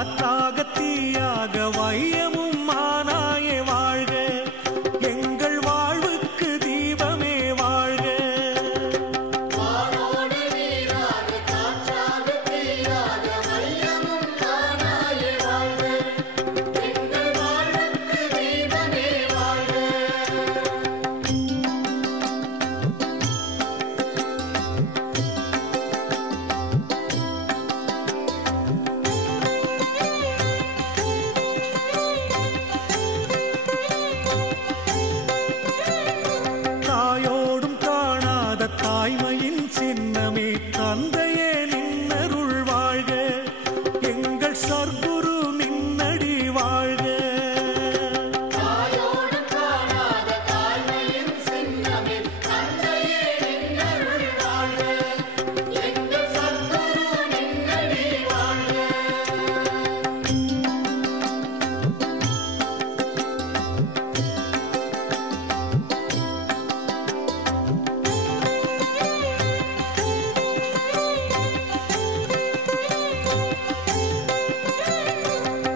காற்றாக தீயாக வையமும் மானாயே வாழ்க, எங்கள் வாழ்வுக்கு தீபமே வாழ்க. வானோடு நீராக காற்றாக தீயாக வையமும் மானாயே வாழ்க, எங்கள் வாழ்வுக்கு தீபமே வாழ்க. தாயோடும் காணாத தாய்மையின் சின்னமே தந்தையே நின்னருள் வாழ்க, எங்கள் சர்க்குரு நின்னடி வாழ்க. தாயோடு காணாத தாய்மையின் சின்னமே தந்தையே நின்னருள் வாழ்க, எங்கள் சத்குரு நின்னடி வாழ்க.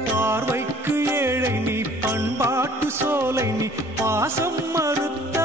பார்வைக்கு ஏழை நீ, பண்பாட்டு சோலை நீ, பாசம் மறுத்த